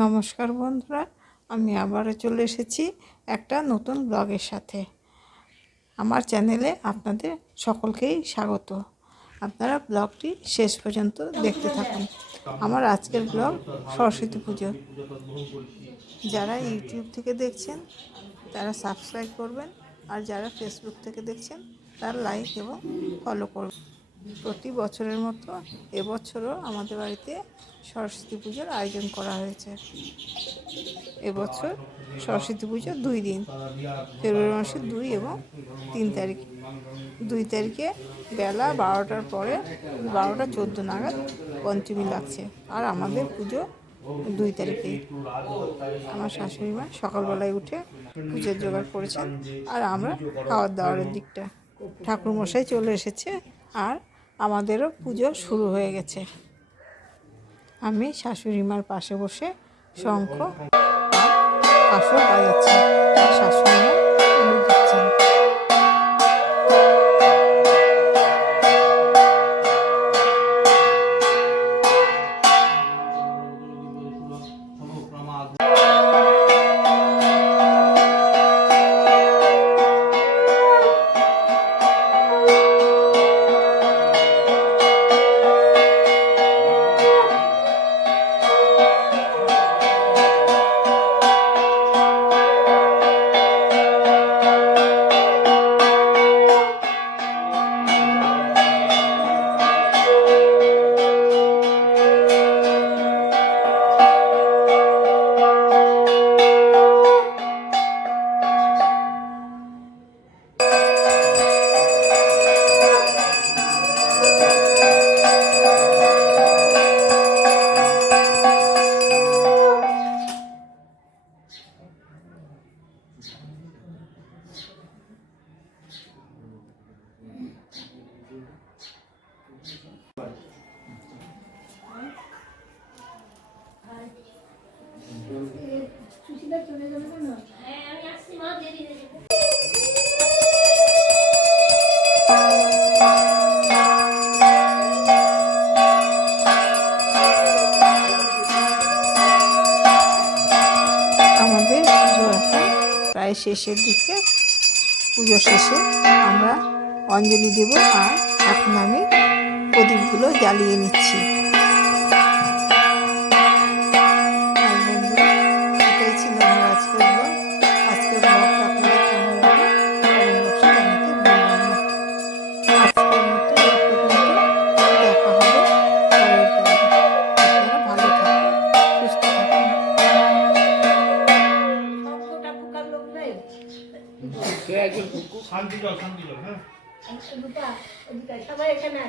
নমস্কার বন্ধুরা, আমি আবারও চলে এসেছি একটা নতুন ব্লগের সাথে। আমার চ্যানেলে আপনাদের সকলকেই স্বাগত। আপনারা ব্লগটি শেষ পর্যন্ত দেখতে থাকুন। আমার আজকের ব্লগ সরস্বতী পুজো। যারা ইউটিউব থেকে দেখছেন, তারা সাবস্ক্রাইব করবেন, আর যারা ফেসবুক থেকে দেখছেন, তারা লাইক এবং ফলো করবেন। প্রতি বছরের মতো এবছরও আমাদের বাড়িতে সরস্বতী পুজোর আয়োজন করা হয়েছে। এবছর সরস্বতী পুজো দুই দিন, ফেব্রুয়ারি মাসের দুই এবং তিন তারিখ। দুই তারিখে বেলা বারোটার পরে বারোটা চোদ্দ নাগাদ পঞ্চমী লাগছে আর আমাদের পুজো দুই তারিখেই আমার শাশুড়ি মা সকালবেলায় উঠে পুজোর জোগাড় করেছেন আর আমরা খাওয়ার দাওয়ারের দিকটা। ঠাকুরমশাই চলে এসেছে আর আমাদেরও পুজো শুরু হয়ে গেছে। আমি শাশুড়ি মার পাশে বসে শঙ্খ কাসর বাজাচ্ছি। শাশুড়ি মা আমাদের পুজো এখন প্রায় শেষের দিকে। পুজো শেষে আমরা অঞ্জলি দেব আর এখন আমি প্রদীপগুলো জ্বালিয়ে নিচ্ছি। শান্তি জল শান্তি জল হ্যাঁ। সবাই এখানে